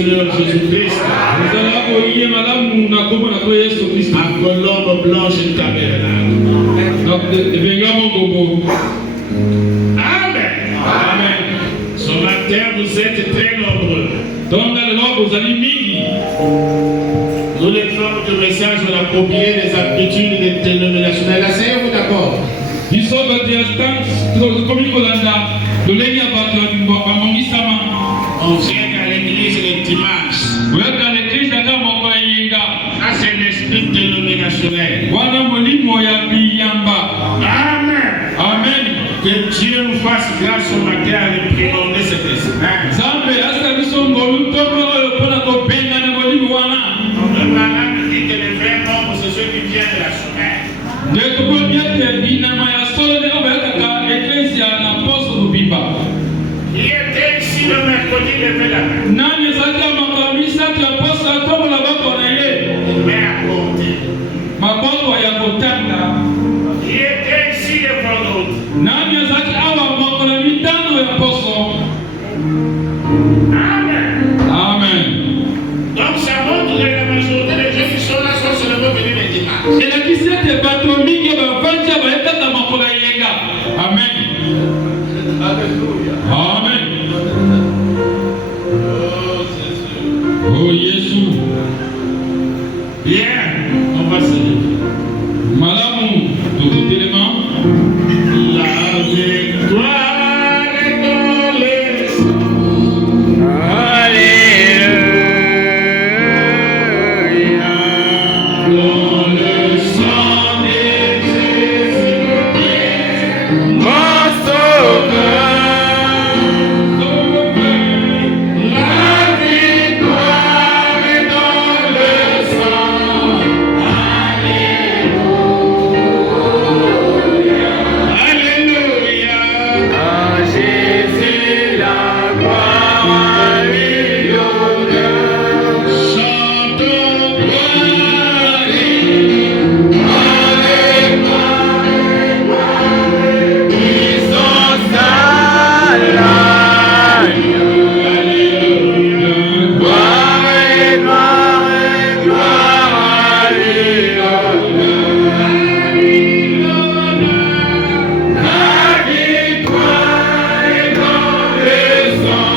Seigneur Jésus-Christ. Ma colombe blanche et tabernacle. Amen. Amen. Ce matin, vous êtes très nombreux. Nous les femmes de message, on a copié les habitudes des dénominationnelles. Asseyez-vous d'accord. On vient à l'église les dimanches. Ça, c'est l'esprit dénominationnel. Amen. Amen. Que Dieu nous fasse grâce ce matin à réprimander cet esprit. Le malade dit que les vrais membres, c'est ceux qui viennent de la semaine. Qui était ici le mercredi, levez la main. Mais à côté. Qui était ici le vendredi. Amen. Amen. Donc ça montre que la majorité des gens qui sont là sont seulement venus les dimanches. Amen. Alléluia. Amen. Oh Jésus. Oh Jésus. Bien, on va se lever. Malamu, tout élément. La victoire est dans les sangs. Alléluia. Dans le sang de Jésus-Christ, Mon sauveur. la victoire est dans le sang. Alléluia. À Jésus la gloire, à lui l'honneur. Chantons gloire et Puissance à l'agneau. Gloire et gloire à lui l'honneur. La victoire est dans le sang.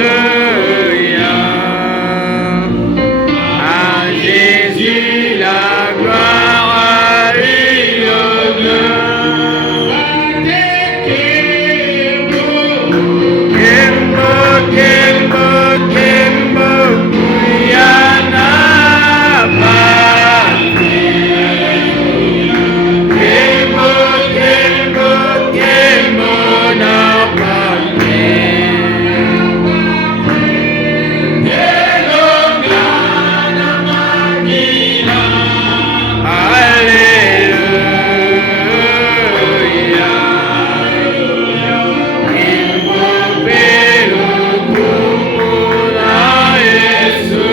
Alléluia. À Jésus la gloire, à lui l'honneur. Kembo, Kembo, Kembo, Guyana, Kembo, Kembo, Kembo, Napane. Elongana Magina. Alléluia. Kembo, Belo, Kumuna, Yesu.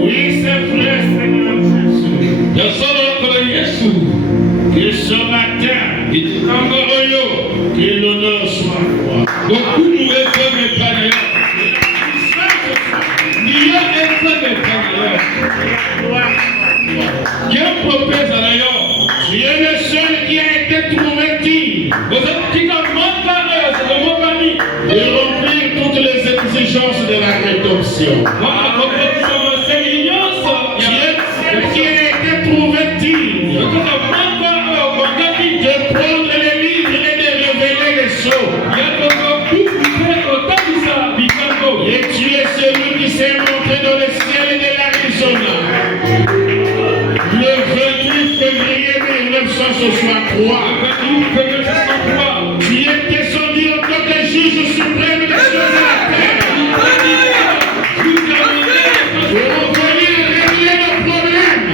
Oui, c'est vrai, Seigneur Jésus. Que ce matin, que l'honneur soit à toi. Que la puissance soit à toi. Que la gloire soit à toi. Tu es le seul qui a été trouvé digne de remplir toutes les exigences de la rédemption. Tu es le seul qui a été trouvé digne de prendre les livres et de révéler les choses. Et tu es celui qui s'est montré dans le ciel de l'Arizona le 28 février 1963. Tu es descendu en tant que juge suprême des choses de la terre pour venir régler nos problèmes,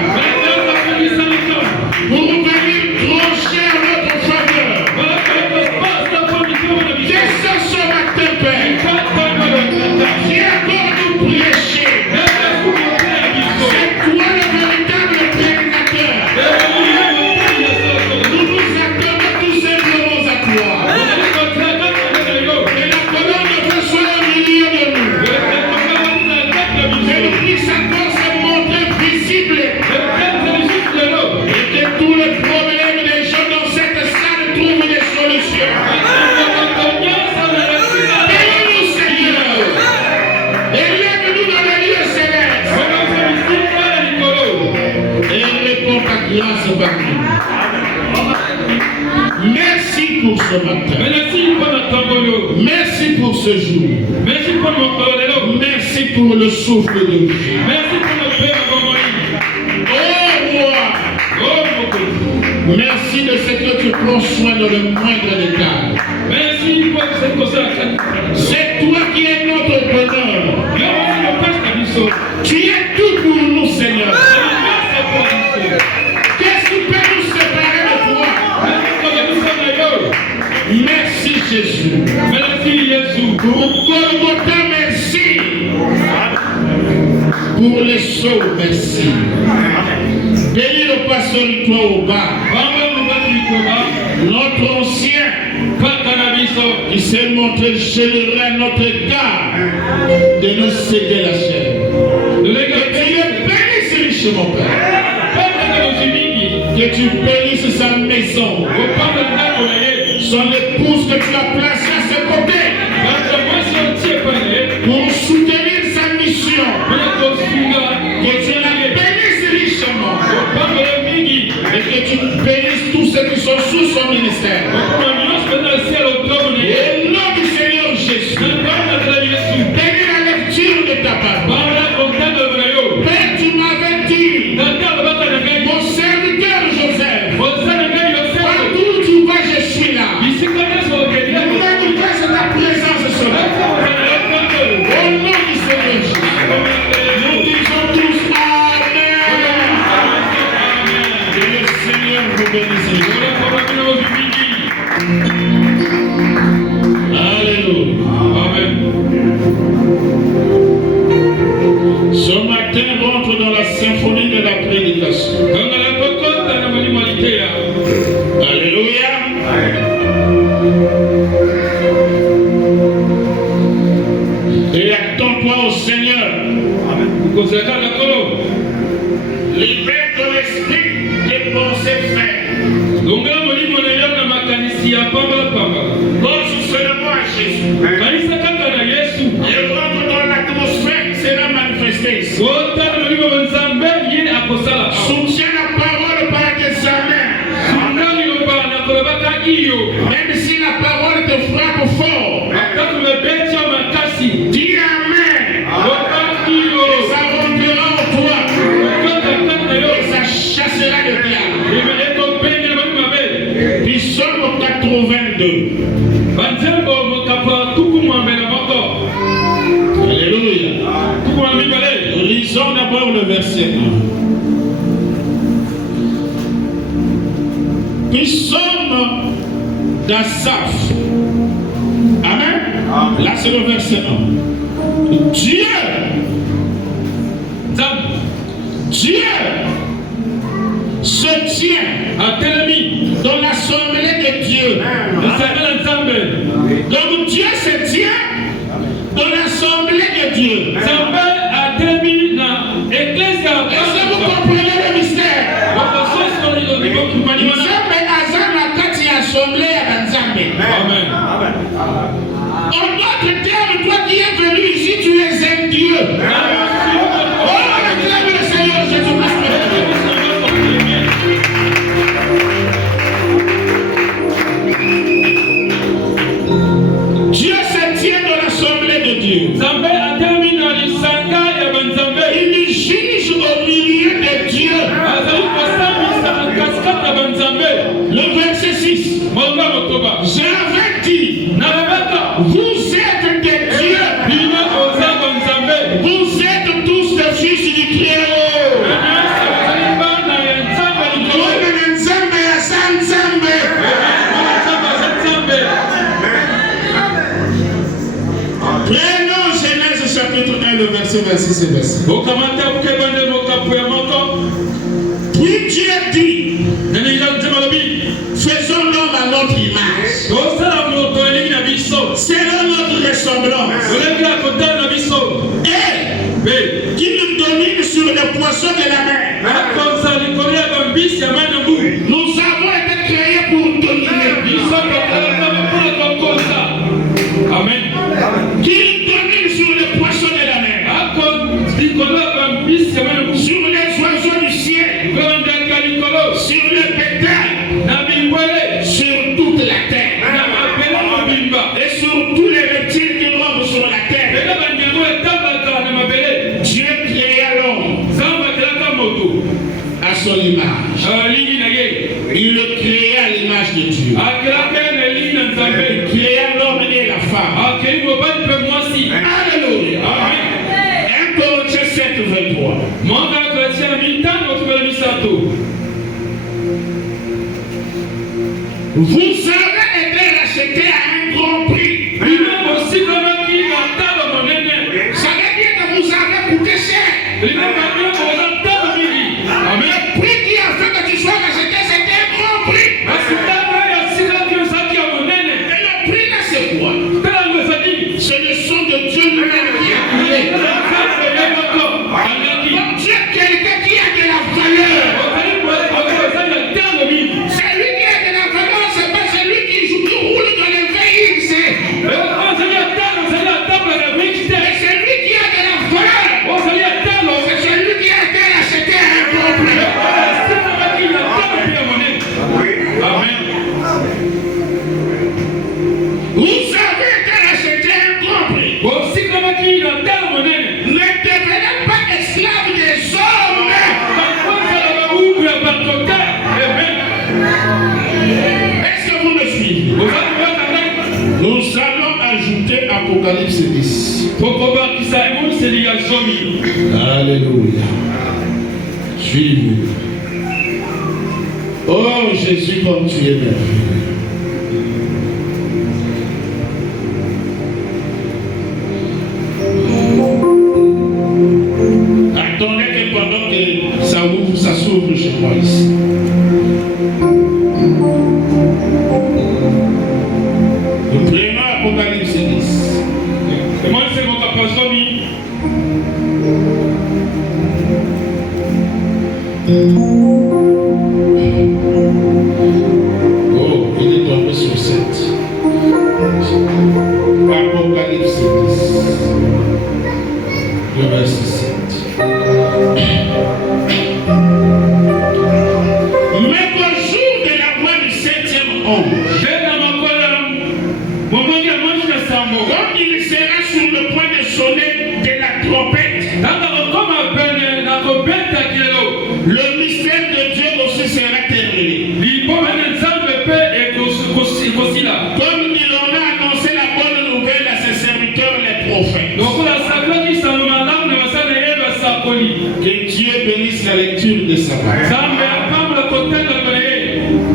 pour venir trancher en notre faveur. Descends ce matin, Père. Viens encore nous prêcher. C'est toi le véritable prédicateur. Nous nous attendons tout simplement à toi. bénédiction. Bénis-nous, Seigneur. Élève-nous dans les lieux célestes. Et réponds ta grâce par nous. Merci pour ce matin. Merci pour ce jour. Merci pour le souffle de vie. Oh roi, merci de ce que tu prends soin de le moindre détail. C'est toi qui es notre bonheur. Tu es tout pour nous, Seigneur. Qu'est-ce qui peut nous séparer de toi? Merci Jésus. Pour Golgotha, merci. Pour les sauts, merci. Bénis le pasteur toi au bas. Notre ancien qui s'est montré généreux à notre égard de nous céder la chair. Que tu le bénisses richement, Père. Que tu bénisses sa maison. Son épouse que tu as placée à ses côtés. Pour soutenir sa mission. Que tu la bénisses richement. Et que tu bénisses tous ceux qui sont sous son ministère. Au nom du Seigneur Jésus. Bénis la lecture de ta parole. Père, tu m'avais dit, mon serviteur Joseph, partout où tu vas, je suis là. Manifeste ta présence ce soir. Au nom du Seigneur Jésus. Nous disons tous Amen. Que le Seigneur vous bénisse. Alléluia. Amen. Ce matin, rentre dans la symphonie de la prédication. Alléluia. Et attends-toi au Seigneur. Libère ton esprit des pensées faibles. Pense seulement à Jésus. Et rentre dans l'atmosphère qui sera manifestée ici. Soutiens la parole par tes mains. Même si la parole te frappe fort, dis Amen. Et ça rentrera en toi. Et ça chassera le diable. Psaume 82. Alléluia. Lisons d'abord le verset 1. Psaume d'Asaph. Amen. Là c'est le verset 1. Dieu se tient dans l'assemblée de Dieu. Donc Dieu se tient dans l'assemblée de Dieu. Est-ce que vous comprenez le mystère? Nzambe aza na kati ya assemblée ya banzambe. Amen. En d'autres termes, toi qui es venu ici, tu es un Dieu. Oh, acclame le Seigneur Jésus-Christ. Dieu se tient dans l'assemblée de Dieu. Il juge au milieu de Dieu. Le verset 6. J'avais dit, vous êtes des dieux. Vous êtes tous des fils du Très-Haut. Prenons Genèse chapitre 1, le verset 26 et 27. Puis Dieu dit, faisons l'homme à notre image, selon notre ressemblance, et qu'il nous domine sur les poissons de la mer. Nous avons été créés pour dominer. Amen. Qu'il domine sur les poissons de la mer, sur les oiseaux du ciel, sur le bétail, sur toute la terre, et sur tous les reptiles qui rompent sur la terre. Dieu créa l'homme à son image. Il le créa à l'image de Dieu. Il créa l'homme et la femme. Alléluia. 1 Corinthiens 7, 23. Vous avez été rachetés à un grand prix. Ça veut dire que vous avez coûté cher. Le prix qui a fait que tu sois racheté, c'était un grand prix. Et le prix là, c'est quoi? C'est le sang de Dieu lui-même qui a coulé. Donc Dieu est quelqu'un qui a de la valeur. Celui qui a de la valeur, c'est pas celui qui roule dans les véhicules. Mais celui qui a de la valeur, c'est celui qui a été acheté à un grand prix. Amen. Vous avez été acheté à un grand prix. Ne devenez pas esclaves des hommes. Est-ce que vous me suivez? Nous allons ajouter Apocalypse 10. Alléluia. Suivez. Oh Jésus, comme tu es merveilleux. Attendez que pendant que ça ouvre, ça s'ouvre chez moi ici. Nous prenons Apocalypse 10. Oh, il est tombé sur 7. Apocalypse 10. Le verset 7. Mais au jour de la voix du 7e ange, comme il sera sur le point de sonner de la trompette, le mystère de Dieu aussi sera terminé. Comme il en a annoncé la bonne nouvelle à ses serviteurs les prophètes. Que Dieu bénisse la lecture de sa parole.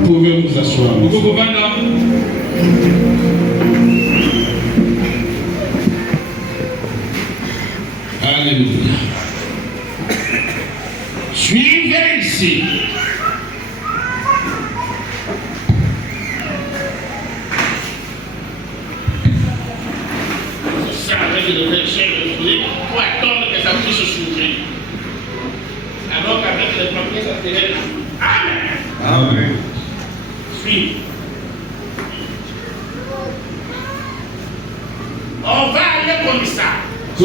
Vous pouvez vous asseoir. Alléluia. Suivez ici. Ça avec le verset pour attendre que ça puisse s'ouvrir. Alors qu'avec les papiers, ça serait. Amen. Amen. Suivez. On va aller comme ça. Si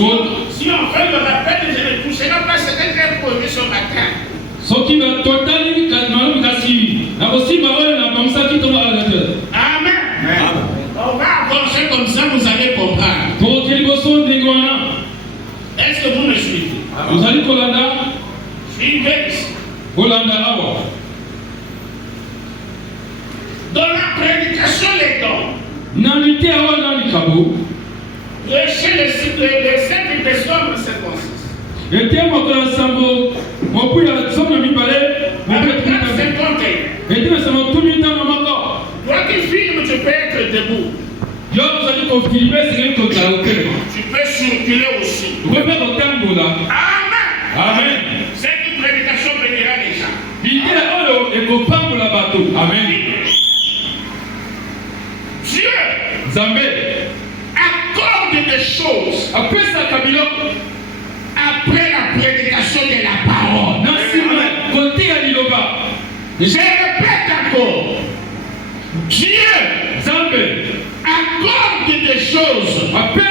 on fait le rappel, je ne toucherai pas ce que j'ai posé ce matin. Amen. On va avancer comme ça, vous allez comprendre. Est-ce que vous me suivez? Suivez ici. Dans la prédication, les dons. Chez les 7 décembre 56. Toi qui filmes, tu peux être debout. Tu peux circuler aussi. Amen. Cette prédication bénira les gens. Amen. Dieu accorde des choses après la prédication de la parole. Je répète encore. Dieu accorde accorde des choses après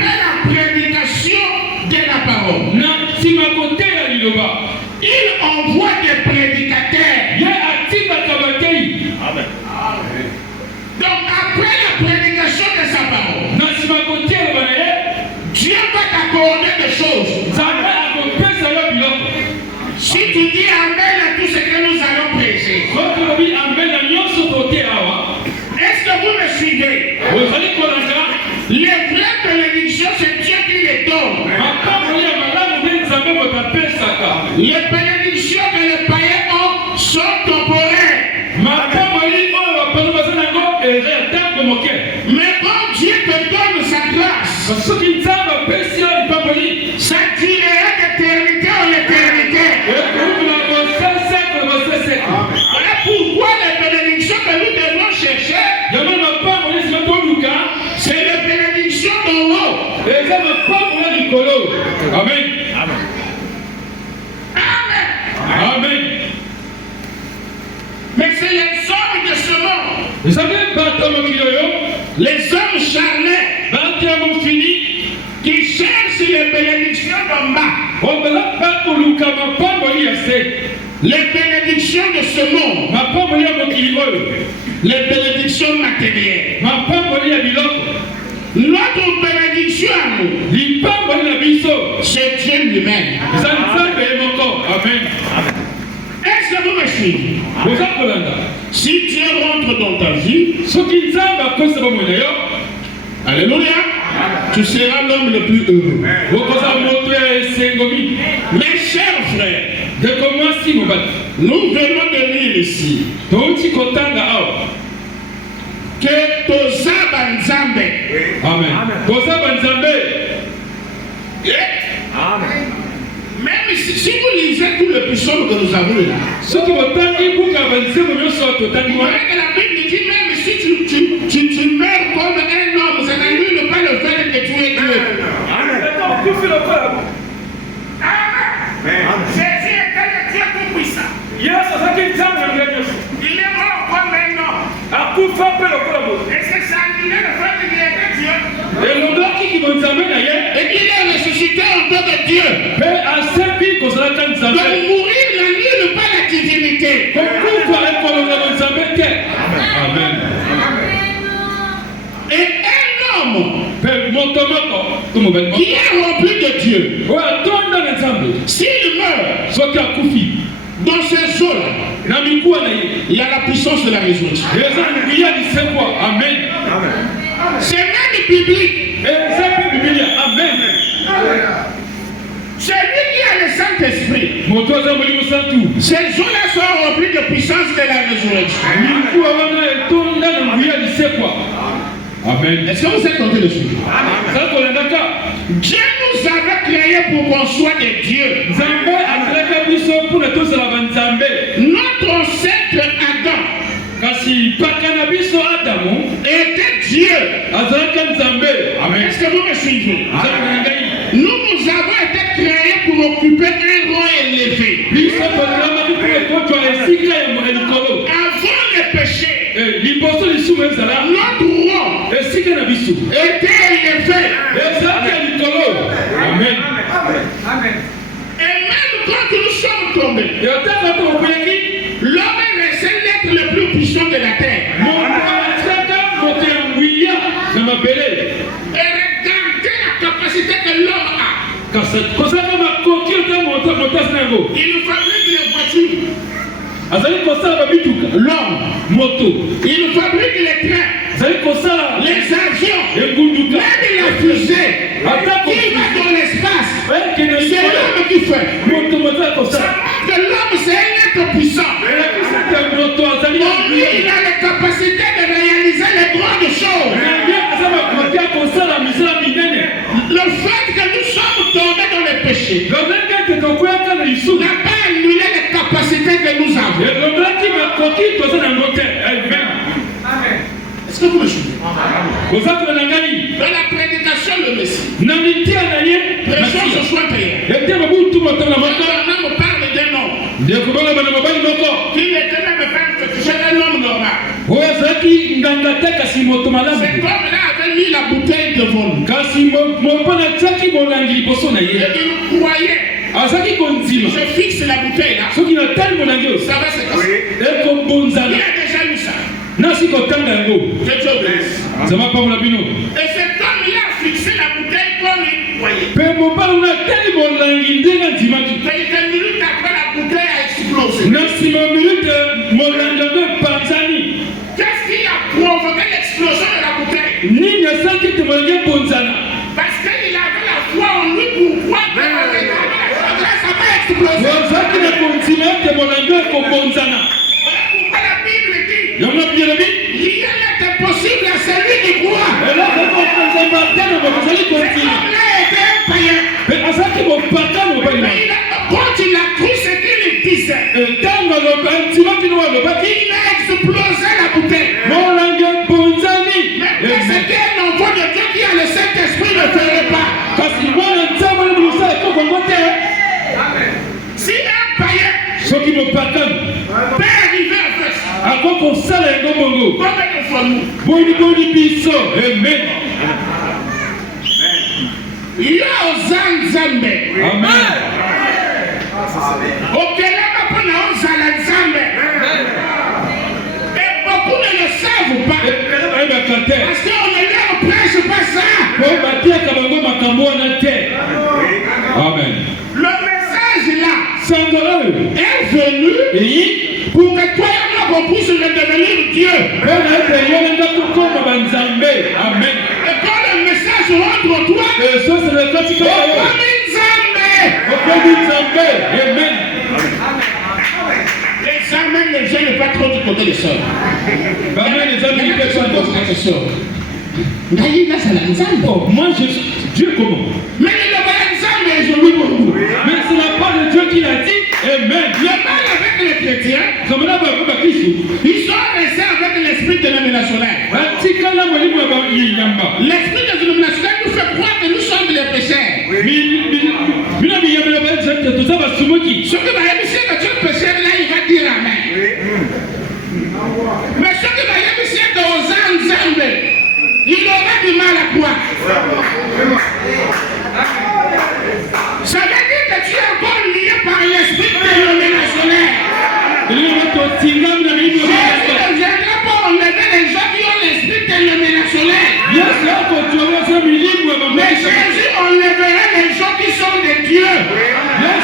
la prédication de la parole. Il envoie des prédicateurs. Amen. Donc après la prédication de sa parole, Dieu va t'accorder des choses. Si tu dis Amen à tout ce que nous allons prêcher, est-ce que vous me suivez? Les vraies bénédictions, c'est Dieu qui les donne. Les bénédictions que les païens ont sont temporaires. Mais quand Dieu te donne sa grâce, ça durera d'éternité en éternité. Voilà pourquoi les bénédictions que nous devons chercher, c'est les bénédictions d'en haut. Amen. Amen. Mais c'est les hommes de ce monde, les hommes charnels, qui cherchent les bénédictions d'en bas, les bénédictions de ce monde, les bénédictions matérielles. Notre bénédiction à nous, c'est Dieu lui-même. Amen. Est-ce que vous me suivez? Si Dieu rentre dans ta vie, alléluia, tu seras l'homme le plus heureux. Mes chers frères, nous venons de lire ici que Toza Banzambe. Amen. Même si vous lisez tout le psaume que nous avons là, vous voyez que la Bible dit même si tu meurs comme un homme, ça n'annule pas le fait que tu es Dieu. Amen. Jésus était le Dieu tout-puissant. Il est mort comme un homme. Et c'est ça annulé le fait qu'il était Dieu. Et qu'il est ressuscité en tant que Dieu. Donc mourir n'annule pas la divinité. Amen. Et un homme qui est rempli de Dieu, s'il meurt dans ces eaux-là, il y a la puissance de la résurrection. Amen. C'est même biblique. Amen. C'est lui qui a le Saint-Esprit. Ces eaux-là sont remplies de puissance de la résurrection. Amen. Est-ce que vous êtes tenté de suivre? Dieu nous avait créés pour qu'on soit des dieux. Notre ancêtre Adam était Dieu. Est-ce que vous me suivez? Nous avons été créés pour occuper un rang élevé. Avant le péché, notre rang était élevé. Amen. Et même quand nous sommes tombés, l'homme est resté l'être le plus puissant de la terre. Et regardez la capacité que l'homme a. Il fabrique les voitures. L'homme. Il fabrique les trains. Les avions. Même la fusée. Qui va dans l'espace. C'est l'homme qui fait. Ça montre que l'homme c'est un être puissant. Lui, il a la capacité de réaliser les grandes choses. Le fait que nous sommes tombés dans le péché n'a pas annulé les capacités que nous avons. Est-ce que vous me suivez? Dans la prédication de Messie, prêchons ce soir prière. On me parle d'un homme qui n'était même pas un homme normal. azaki nganga te kasi moto malamu. Cet homme-là avait mis la bouteille devant nous. Kasi mopona atiaki molangi liboso na ye. Et il croyait. Azaki kondima. Je fixe la bouteille là. Soki na tali molangi oyo. Ça va se casser. Ekobonzana. Il a déjà lu ça. Nasi kotanga yango. Que Dieu blesse. Zama pamola bino. Et cet homme-là a fixé la bouteille comme il croyait. Pe mopala una tali molangi ndenga ndimaki. Quelques minutes après, la bouteille a explosé. Na nsima minute molangi yango epanzani. Qu'est-ce qui a provoqué l'explosion de la bouteille? Nini asaki ete molangi ebonzana. Parce qu'il avait la foi en lui pour croire que la grâce n'a pas explosé. Ozaki na kondima ete molangi ekobonzana. Voilà pourquoi la Bible dit Yango bien lobi. rien n'est impossible à celui qui croit. Eloko ekozamba te na bakozali Cet kondima. homme-là était un païen. Pe azaki mopaka mobali na. Mais quand il a cru ce qu'il disait, Ntango andimaki no alobaki. il a explosé la bouteille. Molangi ebonzani. Mais c'était un enfant de Dieu qui a le Saint-Esprit ne ferait pas. Kasi mwana nzambe na mosala ekokongo te. Si un païen Soki mopaka peut arriver à faire ça, ako kosala yango bongo. combien de fois nous? Boni biso. Amen. Yo Nzambe. Amen. Okelaka mpona ozala Nzambe. Et beaucoup ne le savent pas. Ayebaka te. Parce qu'on ne leur prêche pas ça. Po batiaka bango makambo wana te. Amen. Le message là Sango oyo est venu eyi pour que toi et moi on puisse redevenir Dieu. mpona ete yo nanga tokoma banzambe. Amen. Et quand le message rentre en toi, Esosela ekoti kaka yo. comme Nzambe. Okomi nzambe. Amen. Les amens ne viennent pas trop du côté des sœurs. Amen. Ezali lipeso. Attention. Ngayi nazala Nzambe. Oh, moi je suis Dieu comment? Mais le bas Nzambe est joli pour nous. Mais c'est la part de Dieu qui l'a dit. Amen. Le mal avec les chrétiens, Comme là, bakristo. ils sont restés avec l'esprit dénominationnel. Batikala mwalimu ya yamba. L'esprit dénominationnel nous fait croire que nous sommes les pécheurs. Mina miyambela baza toza basumuki. Ce qui va émisser que tu es pécheur là, il va dire Amen. Mais ce qui va émisser que aux Nzambe, il aura du mal à croire. Ça veut dire que tu es encore lié par l'esprit dénominationnel. Il Jésus ne viendra pas enlever les gens qui ont l'esprit dénominationnel. Mais Jésus enlèvera les gens qui sont des dieux.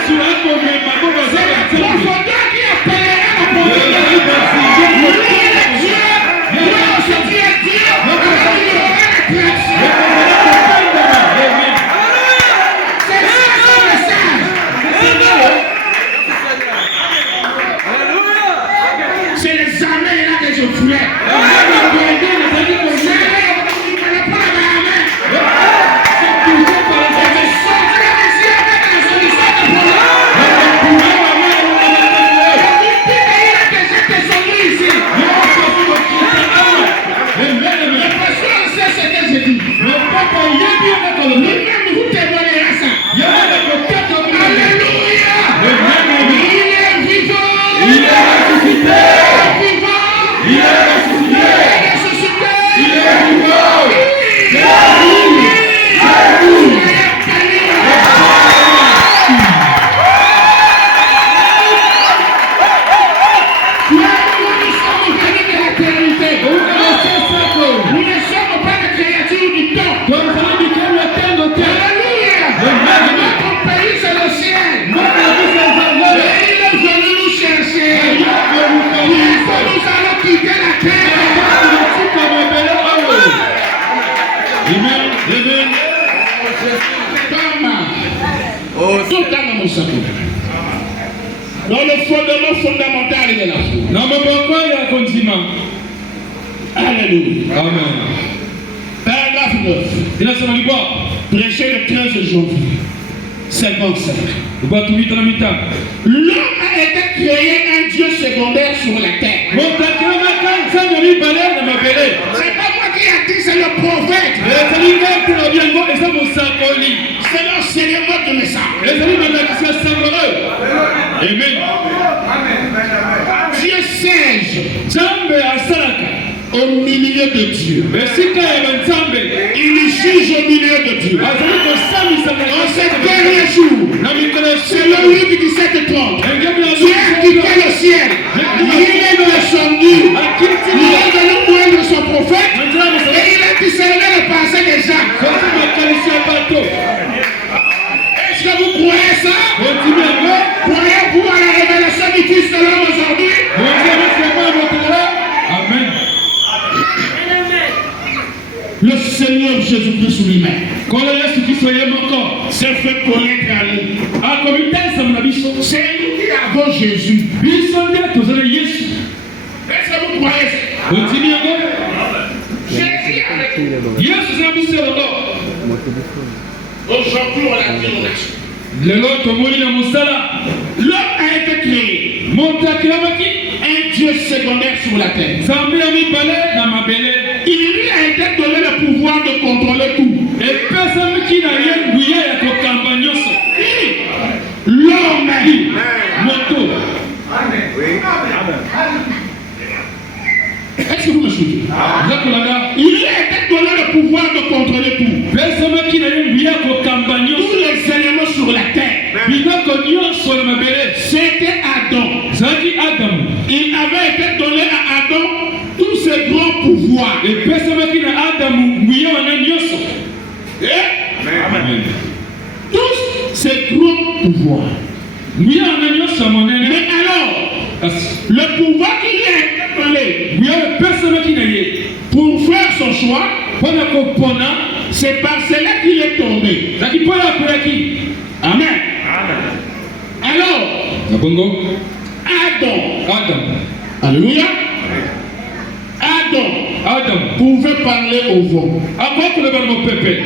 C'est la profondeur qui appellera la profondeur. Lui est Dieu. Moi, ce qui est Dieu, alors il y aura la grâce. C'est ça le message. C'est les armées là que je voulais. Dans le fondement fondamental de la foi. Alléluia. Amen. Paragraphe 9. Prêché le 15 janvier 55. L'homme a été créé un Dieu secondaire sur la terre. C'est pas moi qui a dit, c'est le prophète. C'est l'enseignement de message. Amen. Dieu sage. au milieu de Dieu. esika ya banzambe Il juge au milieu de Dieu. azali kosambisa En ces derniers jours, na mikolo ya selon solo Luc 17:30, engemi ya Dieu a quitté le ciel. Il est descendu. Il est venu moindre son prophète et il a discerné le passé des gens. soki makanisi ya bato Est-ce que vous croyez ça? otimi yango Croyez-vous à la révélation du Fils de l'homme aujourd'hui? amen. Le Seigneur Jésus-Christ lui-même Kola Yesu Kristo ye moko s'est fait connaître à nous. akomitalisama na biso C'est nous qui avons Jésus. biso nde tozali Yesu. Est-ce que vous croyez ça? otimi yango Jésus avec nous. Yesu za biso elongo Aujourd'hui, on l'a dit aux nations. lelo tomoni na mosala L'homme a été créé. moto akilamaki Un Dieu secondaire sur la terre. nzambe ya mibale na mabele Il lui a été donné le pouvoir de contrôler tout. epesamaki na ye nguya ya kokamba nyonso. L'homme, moto est-ce que vous me suivez? oza kolanda Il lui a été donné le pouvoir de contrôler tout. pesamaki na ye nguya ya kokamba Tous nyonso les éléments sur la terre. biloko nyonso na mabele C'était Adam. zalaki adamu. Il avait été donné à Adam tous ces grands pouvoirs. epesamaki na adamu nguya wana nyonso. Et tous ces grands pouvoirs. nguya wana nyonso ya monene. Mais alors, kasi le pouvoir qui lui a été donné nguya epesamaki na ye pour faire son choix, mpona kopona c'est par cela qu'il est tombé. zalaki mpo ya akwelaki. Amen. Alors, na bongo Adam, adamu alléluia, Adam adamu pouvait parler au vent. akoki koloba na mopepe.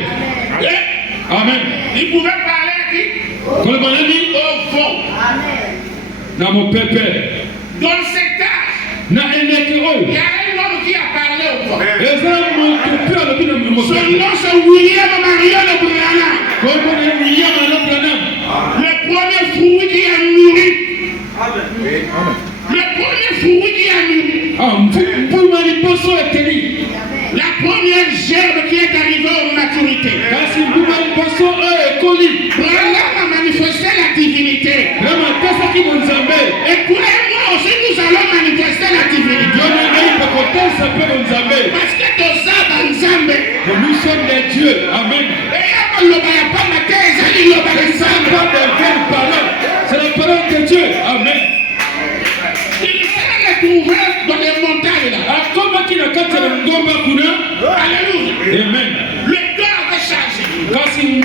amen. Il pouvait parler à qui? koloba nani Au vent. na mopepe. Dans cet âge, na eleki il y oyo a un homme qui a parlé au vent. eza moto mpe alobi na Son mopepe. nom c'est William Marion de Branham. kombo na ye william alobranam. Le premier fruit qui a mûri. Le premier fruit qui a mûri. mbuma liboso eteli. La première gerbe qui est arrivée aux maturité. kasi mbuma liboso oyo ekoli. Branham a manifesté la divinité. rama atesaki bonzambe. Et croyez-moi aussi, nous allons manifester la divinité. yona ngai tokotesa mpe bonzambe. Parce que toza banzambe. nous sommes des dieux. amen. Eya koloba ya pamba te ezali loba ya nzambe. pas des vaines paroles. c'est la parole de Dieu. amen. Il s'est retrouvé dans les montagnes là. akomaki na kati ya ngomba kuna. Alléluia. amen. Le temps avait changé. kasi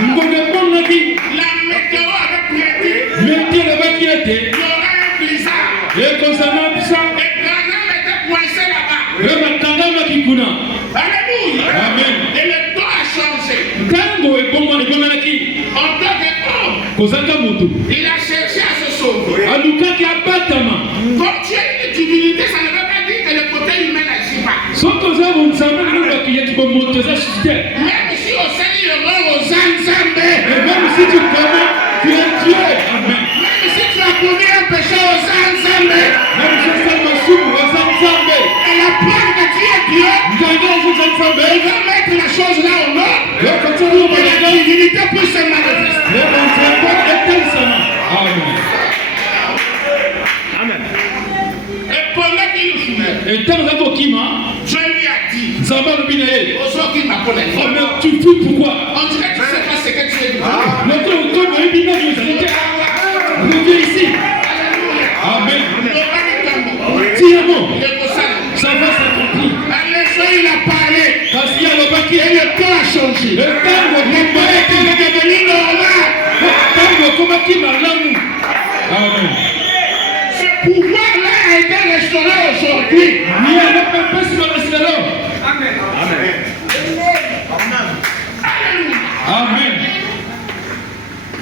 ngonga ebongaki. La météo avait prédit meti elobaki ete qu'il y aura un blizzard. ekozala bisa. Et Branham était coincé là-bas. remakangamaki kuna. Alléluia. amen. Et le temps a changé. ntango ebonganaki En tant qu'homme, kozaka moto il a cherché à se sauver. alukaki abatama. Comme tu es une divinité, ça ne veut pas dire que le côté humain n'agit pas. soki oza bonzambe nalobaki yaki bomoto eza te. Même si au Seigneur aux Anzambe, et même si tu connais tu es Dieu. amen. même si tu as commis un péché aux Anzambe, même si osali masumu oza nzambe. et la preuve que tu es Dieu, nzambe ozoza nzambe. il va mettre la chose là au nord. yokotia Pour que la divinité puisse se manifester. le bonzambe etelisama. amen. Et pendant qu'il fumait, ntango oza kokima Dieu lui a dit, nzambe alobi na ye aux autres qui m'appellent. oh mais tu fous pourquoi. On dirait que tu ne sais pas ce que tu es dit. loto okomi oyebi nani ozali te. reviens ici. Alléluia. amen. Le roi du tambour, tiamo il est au salon. ça va s'accomplir. En effet, il a parlé. kasi alobaki Et le temps a changé. ntango Les pauvretés est devenu normal. ntango okomaki malamu. amen. Ce pouvoir-là a été restauré aujourd'hui. ni alopepesi balasi lelo. amen.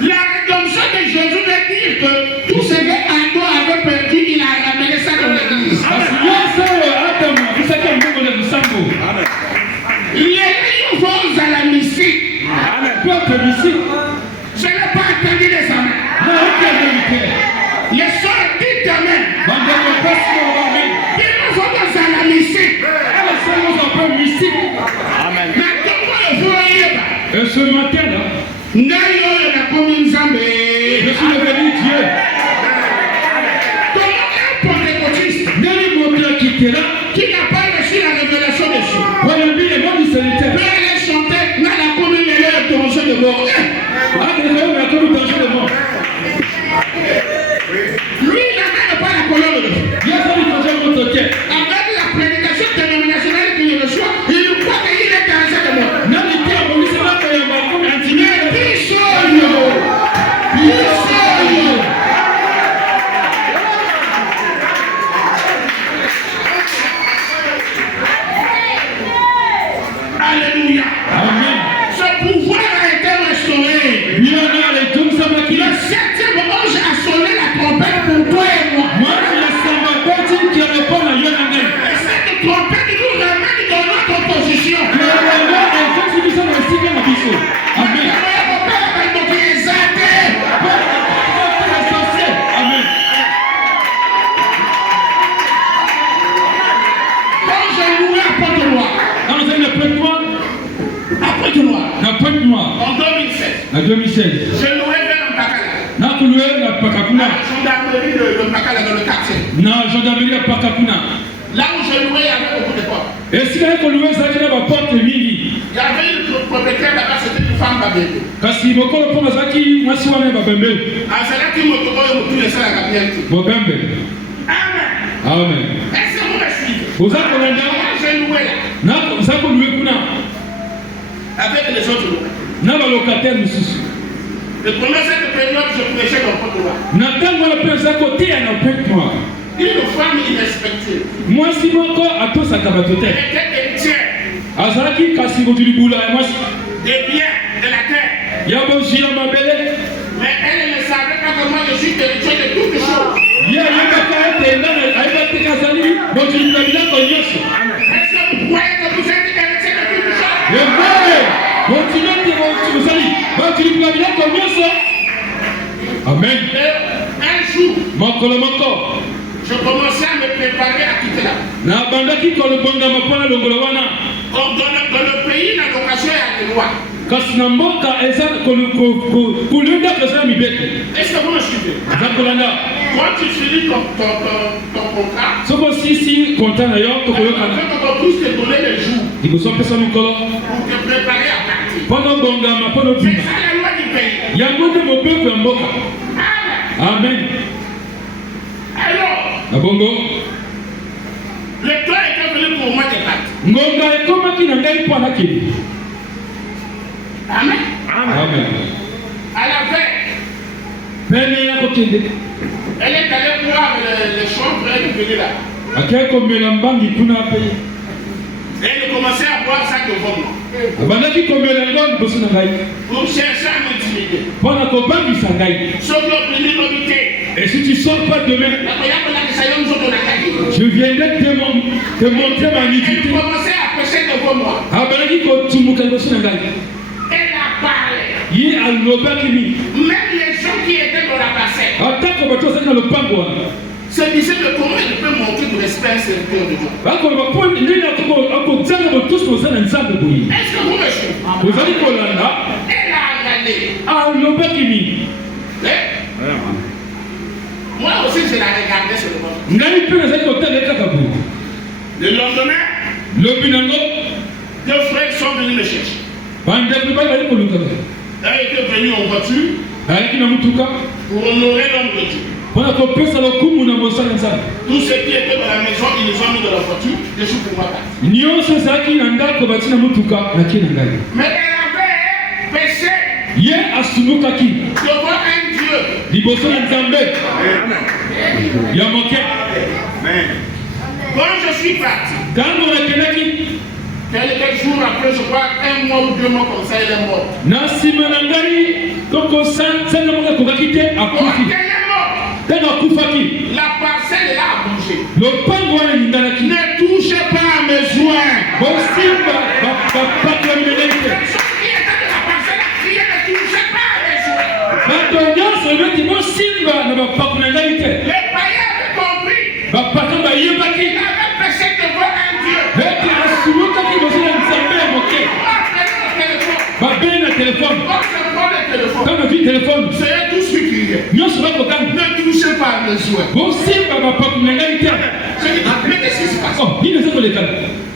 La rédemption de Jésus veut dire que tout ce que Adam avait perdu, il a ramené ça dans l'église. kasi nyonso oyo adamu abisaki ya mbongo na lisambo. Les livres vont à la mystique. mpo akebisi Je n'ai pas entendu les amens. na okendeli te. Les soeurs dites amen. bandeko mpasi na amen. Ils vont à la mystique. alitera qui n'a pas reçu la révélation de Dieu. wanambile moni selete Peut aller chanter dans la commune de l'heure de manger de mort. akeleka oyo nakomi danger de mort Lui, il n'a pas la colonne. yasali danger moto te Avec la prédication dénominationnelle qu'il reçoit, il croit qu'il est danger de mort. nani te abongisa bakayamba akomi antime Alléluia. amen Ce pouvoir a été restauré. bilana aletumsamaki Le septième ange a sonné la trompette pour toi et moi. mwasi ya samba beti keleko na yo na ngai Et cette trompette nous ramène dans notre position. kelelo ekosi biso na esika na biso amen amen Quand j'ai loué à Pointe-Noire, nano zali na pointe noire à Pointe-Noire, na pointe noire en 2016, na 2016 j'ai loué vers Mpakala, nakuluwe na pakakuna la gendarmerie de Mpakala dans le quartier. na gendarmerie ya pakakuna Là où j'ai loué, il y avait beaucoup de portes. esika ekoluwe ezalaki na baporte mingi Il y avait une propriétaire là-bas, c'était une femme babébé. kasi mokolo mpo azalaki mwasi wana ya babembe Azalaki moto oyo motu esalaka bien te. bobembe Amen. amen Est-ce que vous me suivez? oza kolanda Moi, j'ai loué là, oza koluwe kuna avec les autres loués. na balokataire mosusu Et pendant cette période, je prêchais dans Pointe-Noire. na ntango wana mpe eza koteya na pointe noire Une femme irrespectueuse. mwasi moko atosaka bato te Elle était héritière azalaki kasi kodilibula ya mwasi des biens de la terre. ya bozwila mabele Mais elle ne savait pas que moi je suis héritier de toutes choses. ye ayebaka ete nga ayebaki te azali bozwilila biloko nyonso Est-ce que vous croyez que vous êtes héritier de toutes choses? eboye botino te bozali bozwilila biloko nyonso amen Et un jour, mokolo moko je commençais à me préparer à quitter là. nabandaki kolobongama mpo na longola wana Dans le pays, la location est à des lois. kasi na mboka eza kolenda kozala mibeko Est-ce que vous me suivez? eza kolanda Quand tu finis ton contrat, soki osisi konta na yo tokoyokana on puisse te donner les jours liboso opesa mikolo pour te préparer à partir. mpo nobongama mpo C'est nobima ça la loi du pays. yango nde mobeko ya mboka Amen. amen Alors, na bongo le temps était venu pour moi de partir. ngonga ekomaki na ngai mpo anakende Amen. amen À la veille, pene ya kokende elle est allée voir les chambres, elle est venue là. akei komela mbangi kuna pe Elle commençait à boire ça devant moi. abandaki komela yango liboso na ngai Pour chercher à m'intimider. mpo na kobangisa ngai Sauf que l'opinion l'obité. et si tu sors pas demain La voyage pour la question de la qualité. je viendrai te montrer ma Elle nudité commençait à prêcher devant moi. abandaki kotumbuka liboso na ngai Elle a parlé. ye alobaki nini Même les gens qui étaient dans la bassine atako bato azali na lopango wana se disaient mais comment elle peut manquer de respect à ce cœur de Dieu. bakoloba mpo ndenge akozanga botusi boza na nzambe boye Est-ce que vous me suivez? ozali kolanda Elle a regardé. alobaki nini Moi aussi je la regardais sur le monde. ngai mpe nazali kotala kaka boye Le lendemain, lobi nango deux frères sont venus me chercher. bandeko mibali bali kolukaka Ils étaient venus en voiture ayaki na mutuka pour honorer l'homme de Dieu. mpona kopesa lokumu na mosala nzambe Tous ceux qui étaient dans la maison, ils les ont mis dans la voiture. Je suis pour moi partir. nyonso ezalaki na ndako bati na mutuka nakie na ngai Mais elle avait péché ye asunukaki devant un Dieu. liboso na nzambe ya moke Quand je suis parti, ntango nakendaki quelques jours après, je crois un mois ou 2 mois comme ça, elle est morte. na nsima na ngai koko sanga moko ekokaki te Quand akufi elle est morte, ntango akufaki la parcelle là a bougé. lopango wana eninganaki Ne touchez pas à mes joints. bosimba bapaki ya minenei te Personne qui était de la parcelle a crié, ne touchez pas à mes joints. bato nyonso ebeti bosimba na bapaku na ngai te Les païens avaient compris. bapaka bayebaki Il avait péché devant un Dieu. ete asunukaki liboso na nzambe ya moke babeli na telefone kaka vi telefone C'est tout ce qui criait. nyonso bakokanga Ne touchez pas à mes joints. bosimba bapaku na ngai te Je dis, mais qu'est-ce qui se passe? les cas.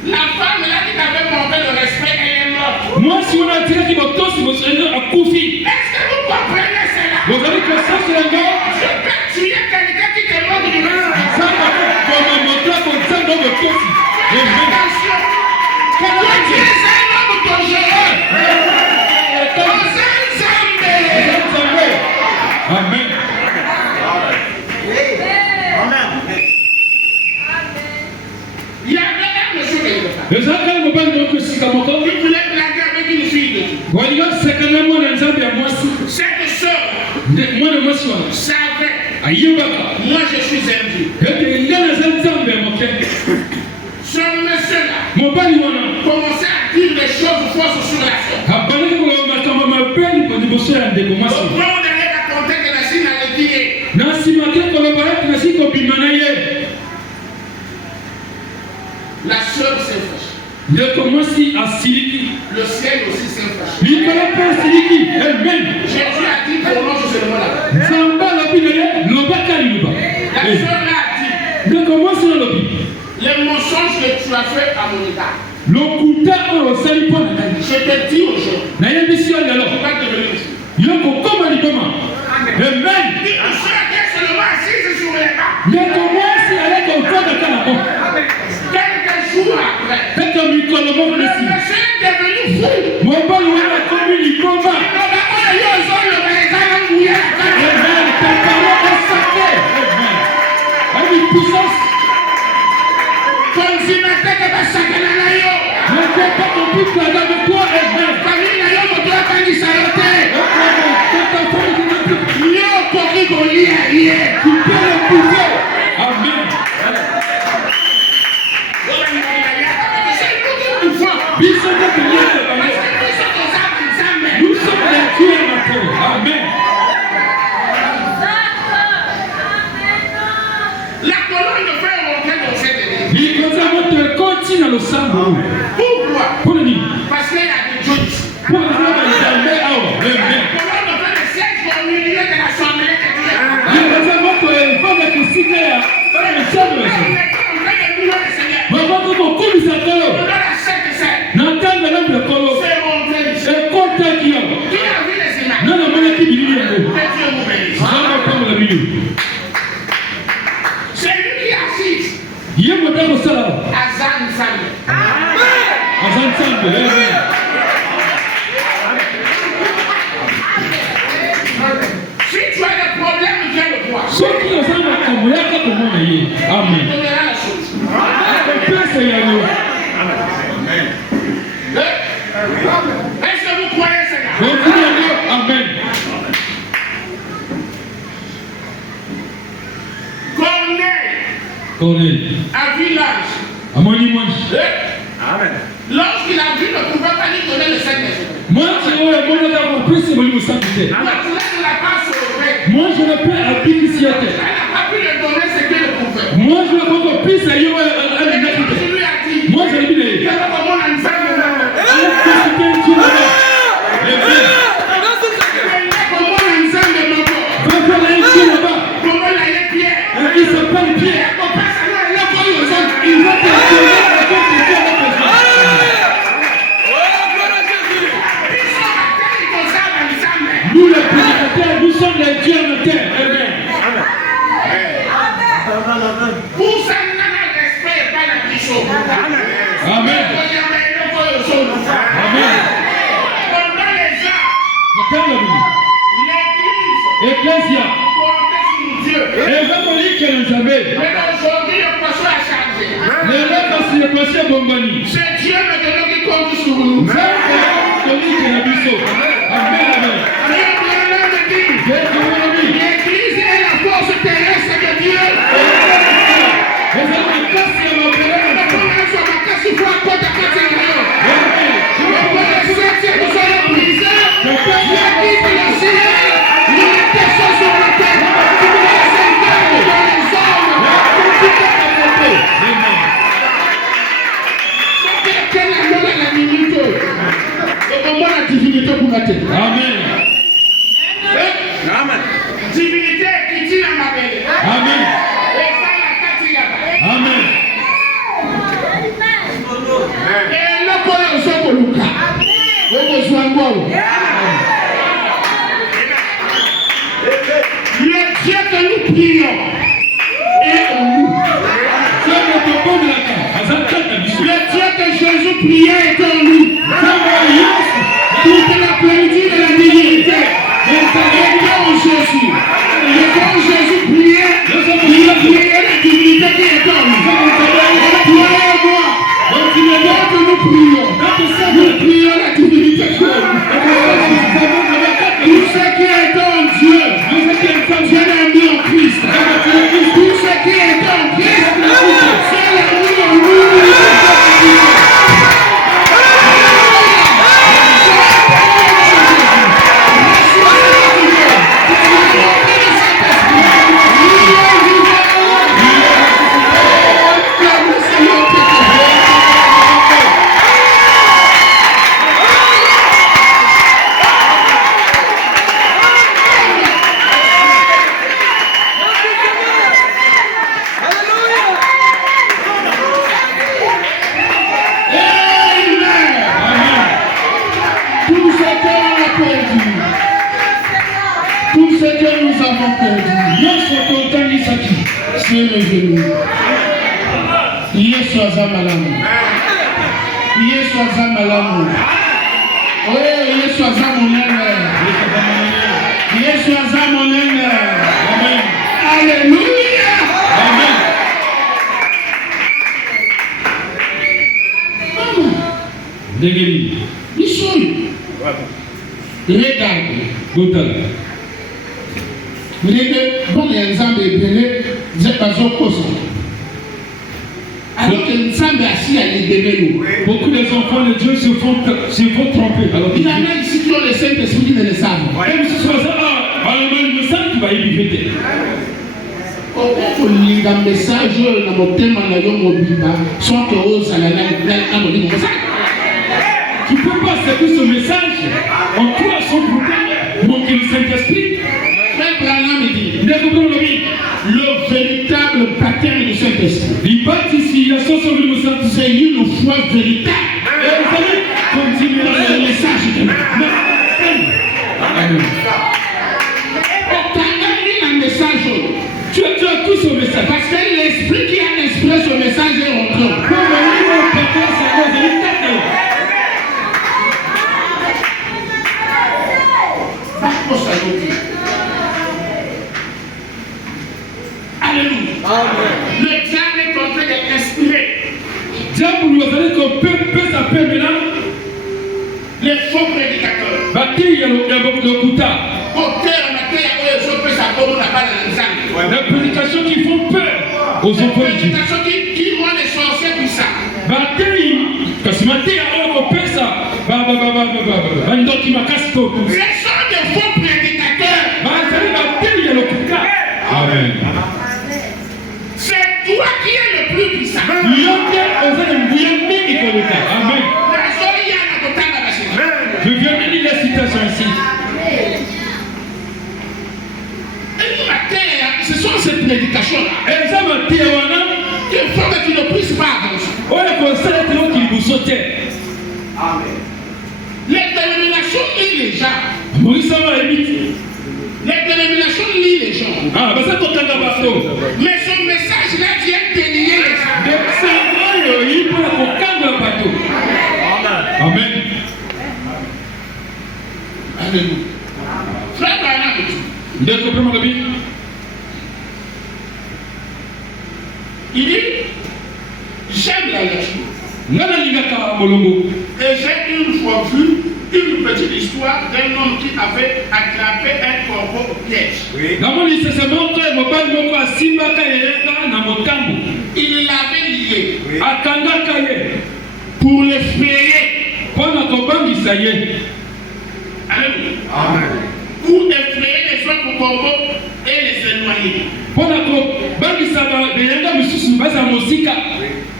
La femme là qui t'avait montré le respect, elle est morte. Moi, si on a tiré qui m'a tossé, mon Seigneur a confié. Est-ce que vous comprenez cela? Vous avez que ça, c'est un gars. Je peux tuer quelqu'un qui te manque du respect. Ça va comme mon gars, comme ça, dans le tossé. Attention. Toi, tu es un homme dangereux. Amen. Il y avait un monsieur qui était là. Les gens, quand ils me parlent de ce qu'il voulait blaguer avec une fille. Cette soeur savait. Moi, je suis un Dieu. Ce monsieur-là commençait à dire des choses fausses sur la soeur. Au point où elle a raconté que la Chine allait dire. La soeur s'est fâchée. Le ciel aussi s'est fâché. Jésus a dit prononce seulement la La soeur a dit les mensonges que tu as fait à mon égard. Je te dis aujourd'hui. Tu vas devenir ici. Amen. Dis une soeur qui est seulement assise sur les bancs. Quelques jours après, le monsieur est devenu fou. La colonne de fer rentrait dans cette église. Pourquoi? Parce qu'il y a des dieux ici. La colonne de fer de siège au milieu de l'assemblée de c'est lui qui assiste. Azan Sambe. Si tu as des problèmes, viens le voir. Amen. On verra la chose. Est-ce que vous croyez cela? Amen. Corneille, un village. Lorsqu'il a vu, ne pouvait pas lui donner le 5 moi, je ne peux appliquer. Elle n'a pas pu lui donner ce qu'il pouvait. Moi, je ne peux pas plus. Je lui ai dit. Moi, je lui ai dit. Il s'appelle Pierre. Nous les prédicateurs, nous sommes les dieux de terre. Amen. Pour ça, nous avons le respect et pas la mission. Amen. Amen. Pendant les ans, Ecclésia. comptait sur Dieu. Et mais aujourd'hui, le poisson a changé. C'est Dieu maintenant qui compte sur nous. L'église est la force terrestre de Dieu. Amen. prions. Et nous. Le Dieu que Jésus priait est en nous. Toute la plénitude de la divinité est en Jésus. Et quand Jésus priait, il priait la divinité qui est en nous. Toi et moi, donc nous prions. Nous prions la divinité qui est en nous. Tout ce qui est en Dieu, Dieu l'a mis en Christ. Tout ce qui est en Christ, c'est la vie en nous. Yesu azamalamu. Yesu azamalamu. Oh, Yesu azamonene. Yesu azamonene. Amen. Alléluia. Amen. Degeli. Missouri. Regarde. Gotal. Bon, les gens de Béné, j'ai pas de cause. Alors que nous sommes assis à libérer nous. Beaucoup des enfants de Dieu se font tromper. Alors, il y en a ici qui ont le Saint-Esprit qui ne le savent. Même si c'est ça, le message qui va y vivre. Il y a un message dans mon thème, sans que ose à la message. Tu ne peux pas accepter ce message en toi, son bouquin, manquer le Saint-Esprit. Frère Branham dit, le véritable baptême du Saint-Esprit, c'est une foi véritable. Et vous savez, continuez le message de Dieu. Un message, tu as tout ce message. Parce que l'esprit qui a exprès ce message est en toi. Alléluia. Le diable est en train d'inspirer. Diable nous a dit qu'on peut s'appeler maintenant les faux prédicateurs. Les prédications qui font peur aux enfants de Dieu. Les prédications qui rendent les sorciers pour ça. Les gens de faux prédicateurs. Amen. C'est toi qui es le plus puissant. Amen. Je viens de lire la citation ici. Et ce sont ces prédications-là. Qui font que tu ne puisses pas avancer. Amen. Les dénominations lient les gens. Les dénominations lient les gens. Mais son message-là vient dénier les gens. Amen. Alléluia. Frère Branham, il dit, j'aime la lecture. Et j'ai une fois vu une petite histoire d'un homme qui avait attrapé un corbeau au piège. Il l'avait lié pour l'effrayer. Amen. Pour effrayer les autres corbeaux et les éloigner.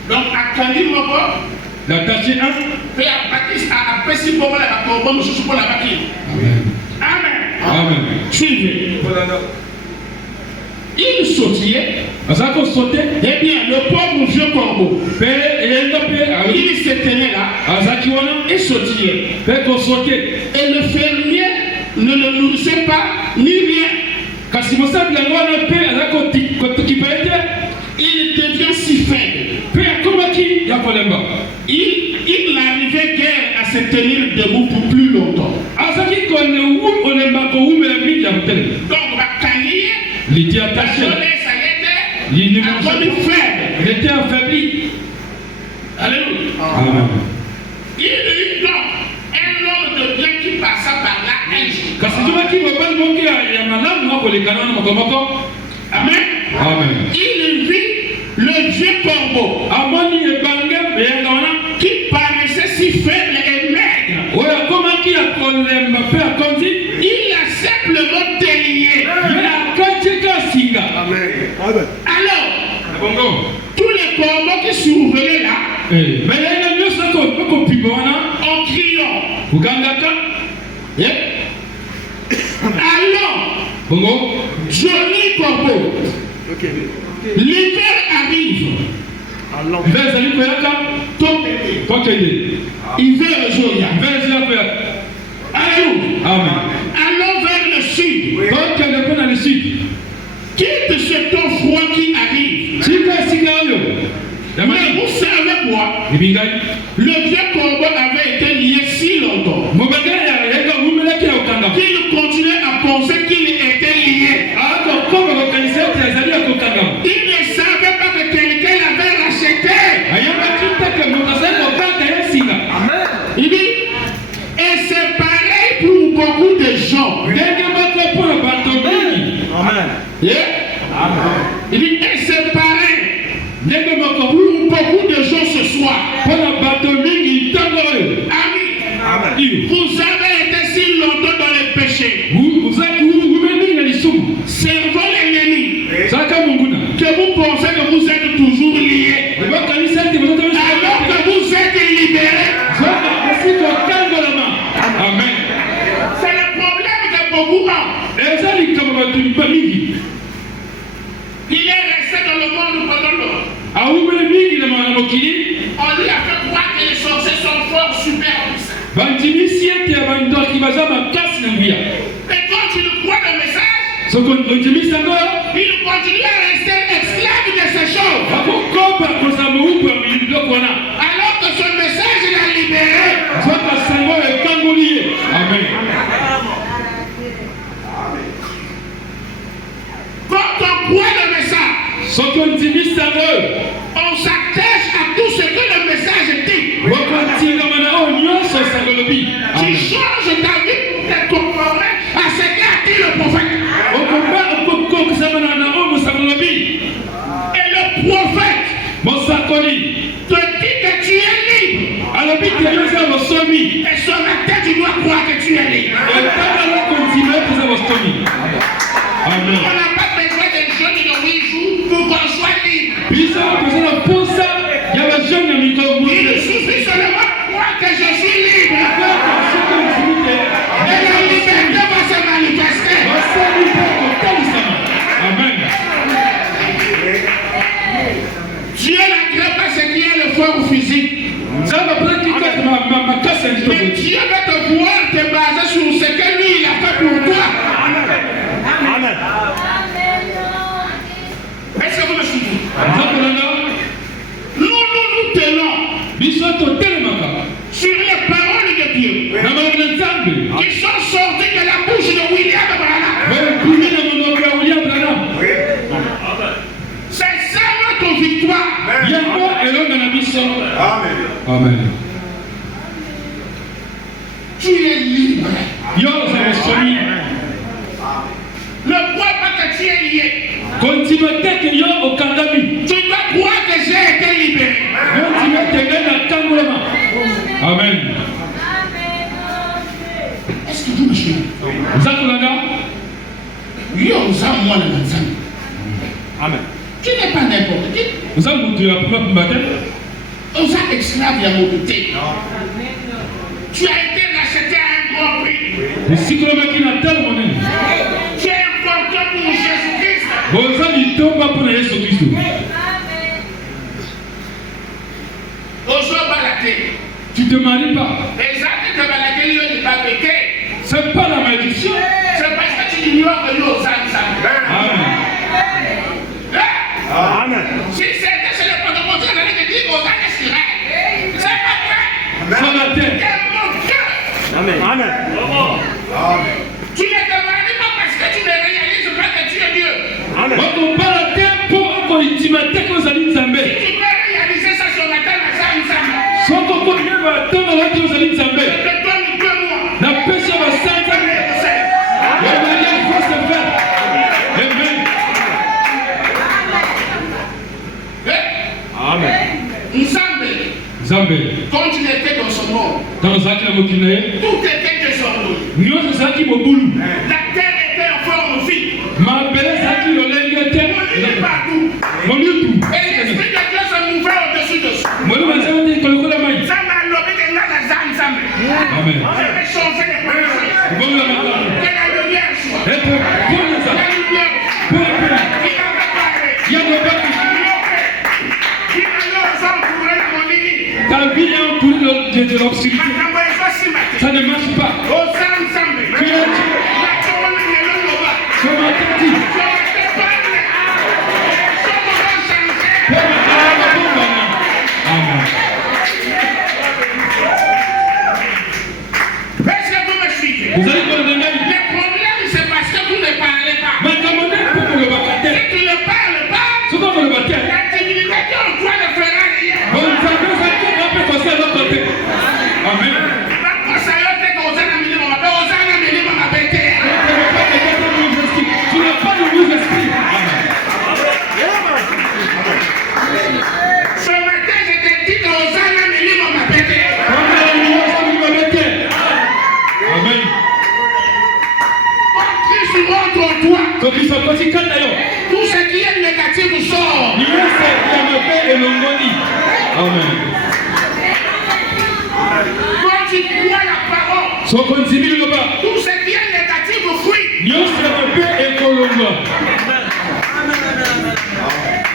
Donc, à Kandi Moko, l'attaché 1, fait à Baptiste à Pessi pour la corbeau, nous sommes pour la bâtisse. Amen. Amen. Suivez. Il sautillait. Eh bien, le pauvre vieux corbeau, il se tenait là, et sautillait. Et le fermier ne le nourrissait pas, ni rien. il devient si faible. Il n'arrivait guère à se tenir debout pour plus longtemps. Donc, Il était attaché. Il était affaibli. Alléluia. Amen. Il eut donc un homme de bien qui passa par là un jour. Amen. Amen. Il vit le vieux corbeau qui paraissait si faible et maigre. Il l'a simplement délié. Alors, tous les corbeaux qui s'ouvraient là, en criant, allons, joli corbeau, l'hiver arrive. Hiver joya. Allons vers le sud. Quitte ce temps froid qui arrive. Mais vous savez quoi? Le vieux corbeau avait été lié si longtemps qu'il continuait à penser qu'il était lié. Il ne savait pas que quelqu'un l'avait racheté. Il dit, et c'est pareil pour beaucoup de gens. Il dit, et c'est pareil pour beaucoup de gens ce soir. Amis, vous avez été si longtemps dans les péchés. Servant l'ennemi. Que vous pensez que vous êtes toujours liés. Alors que vous êtes libérés. Amen. C'est le problème de beaucoup d'hommes. Il est resté dans le monde pendant longtemps. On lui a fait croire que les sorciers sont forts, super puissants. Mais quand tu ne crois le message, il continue à rester esclave de ces choses. Alors que son message l'a libéré. Amen. Quand on croit le message, on s'attache à tout ce que le message dit. Tu changes ta vie pour te conformer à ce qu'a dit le prophète. Et le prophète te dit que tu es libre. Et sur la tête, tu dois croire que tu es libre. On n'a pas besoin d'un jeûne de 8 jours pour qu'on soit libre. Il suffit seulement de croire que je suis libre. Et la liberté va se manifester. Amen. Dieu n'agrée pas ce qui est le forme physique. Mais Dieu va te voir te baser sur ce que lui il a fait pour toi. Amen. Est-ce que vous me suivez? Nous tenons sur les paroles de Dieu qui sont sorties de la bouche de William Branham. C'est ça notre victoire. Amen. Tu es libre. Ne crois pas que tu es lié. Tu dois croire que j'ai été libéré. Amen. Est-ce que vous me suivez? Amen. Tu n'es pas n'importe qui. On s'est esclave à mon côté. Tu as été racheté à un grand prix. Tu es important pour Jésus-Christ. Tu te maries pas. C'est C'est pas la malédiction. parce que tu ignores que nous aux Amen. Si c'est le Pentecôte, on allait te dire qu'on va respirer. C'est pas vrai. Sur la terre. Quel mon Dieu. Amen. Amen. Tu ne te maries pas parce que tu ne réalises pas que tu es Dieu. Amen. On parle à terre pour intimité que vous allez Zambé. Si tu peux réaliser ça ce matin, la salle, Soit on continue à attendre la terre vous allez Zambé. je te donne 2 mois. La pêche va s'arrêter. Le mariage va se faire. Amen. Amen. Zambé. Quand tu étais dans ce monde, Dans Zaki la Mokine. tout était désordonné. Nous Zaki Moboulou. La terre était en forme fille. Ma belle Zaki le lègue On terre. est partout. Mon YouTube. Et l'Esprit de Dieu se mouvait au-dessus de ça. Mon nom est Zambé Koloko la maille. Ça m'a lobé de là, la zane, ça m'a. Amen. J'avais changé les pensées. Bon la maille. Que la lumière soit. Et pour La ça. lumière. Pour le pays. Il en a parlé. Il y a le bac. Il a l'ensemble pour mon lit. Ta vie est entourée de l'obscurité. Ma campagne est facile, ma Ça ne marche pas. Au sein ensemble. Tu es Dieu. La colonne est le nova. Ce matin, Je dit. ne sais pas. Les choses vont changer. Amen. Est-ce que vous me suivez? Vous allez me donner. Le problème, c'est parce que vous ne parlez pas. Mais demandez pour le baptême. Si tu ne parles pas, C'est quoi le baptême? la divinité qui en toi ne fera rien. Bon, ça veut dire qu'on va faire passer à l'autre côté. Amen. Quand ça y est, t'es dans un ami, on m'appelle, on s'en a mis, on m'appelle. Tu n'as pas de nouveau esprit. Ce matin, je t'ai dit que on s'en a mis, on m'appelle. Amen. Quand Christ rentre en toi, Donc il s'en passe quand d'ailleurs. tout ce qui est négatif sort. Il reste la paix et l'ongoni. Amen. Quand tu crois la parole, So continue le bas. tout ce qui est négatif fuit. Dieu se la paix et colomba.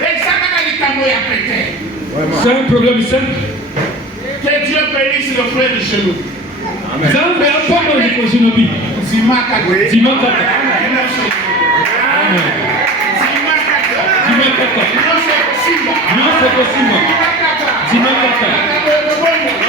Et ça, quand il t'a mouillé à péter. C'est un problème simple. Que Dieu bénisse le frère de chez nous. Zambe hapa ni kwa shinobi. Zimaka. Zimaka. Amen. Zimaka. Zimaka. Non, c'est possible. Non, c'est possible. Zimaka.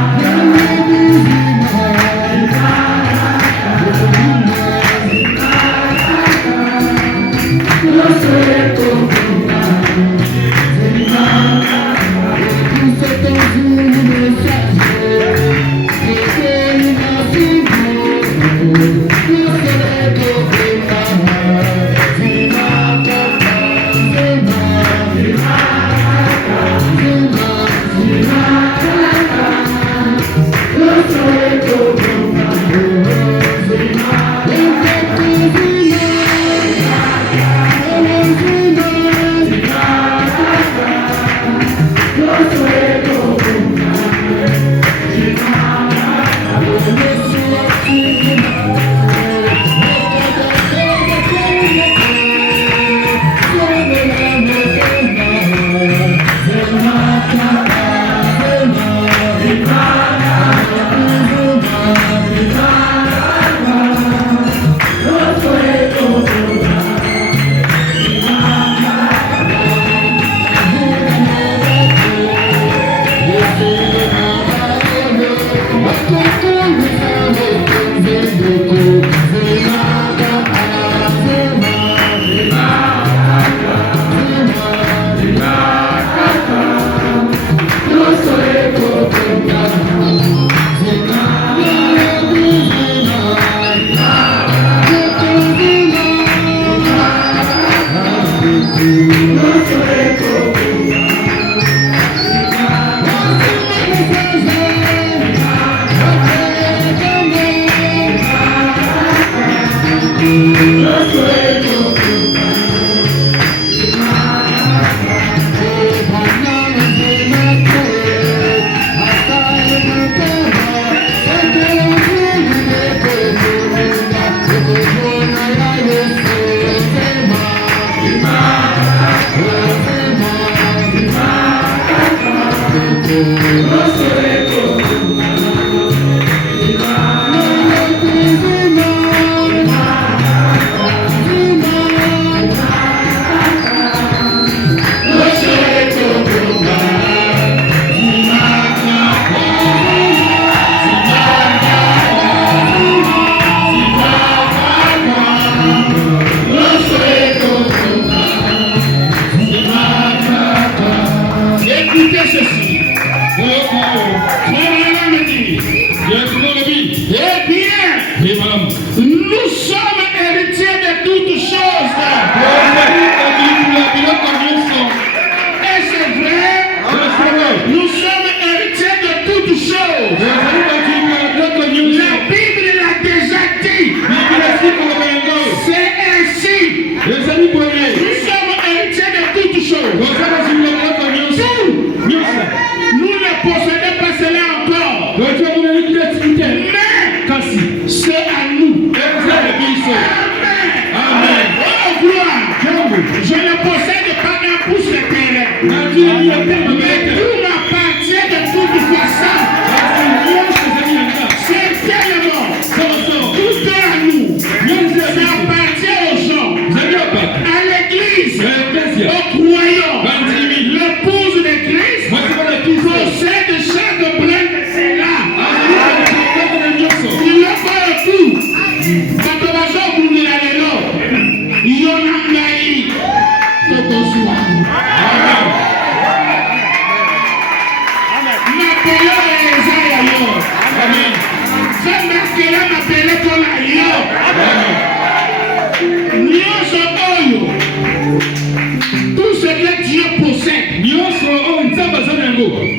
Thank you.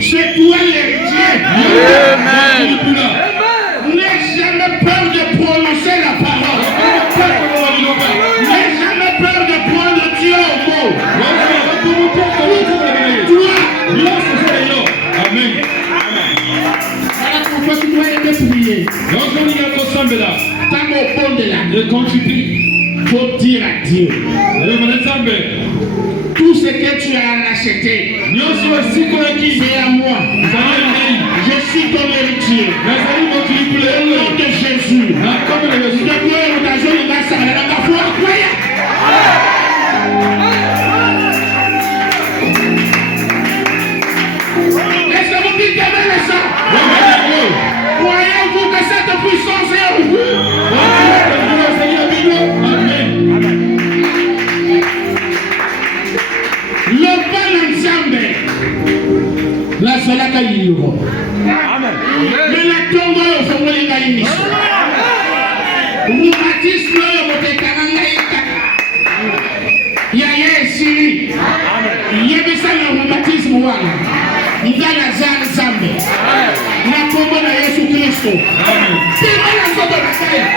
C'est toi l'héritier. N'aie jamais peur de prononcer la parole. N'aie jamais peur de prendre Dieu au mot. Amen. Voilà pourquoi tu dois aimer prier. Et quand tu pries, il faut dire à Dieu tout ce que tu as acheté, c'est à moi. Je suis ton héritier. Au nom de Jésus. Est-ce que vous dites amen à ça? Croyez-vous que cette puissance est en vous? La salaka yiro. Mais la tombe au fond de l'Église. Rhumatisme au bout de Karanga. Yaya Siri. Yebisa le rhumatisme wala. Ndala zan zambe. La tombe de Jésus Christ. C'est pas la tombe de Saïd.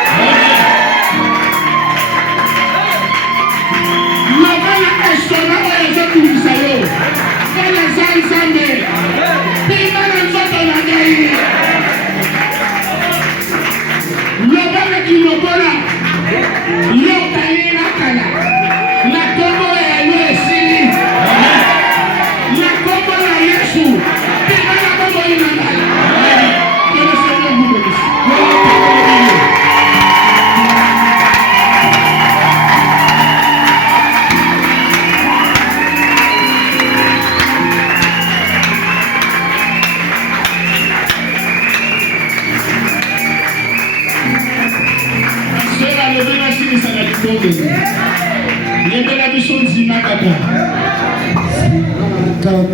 L'avant estomac et les autres sayo. Ndala zan zambe. Kaka.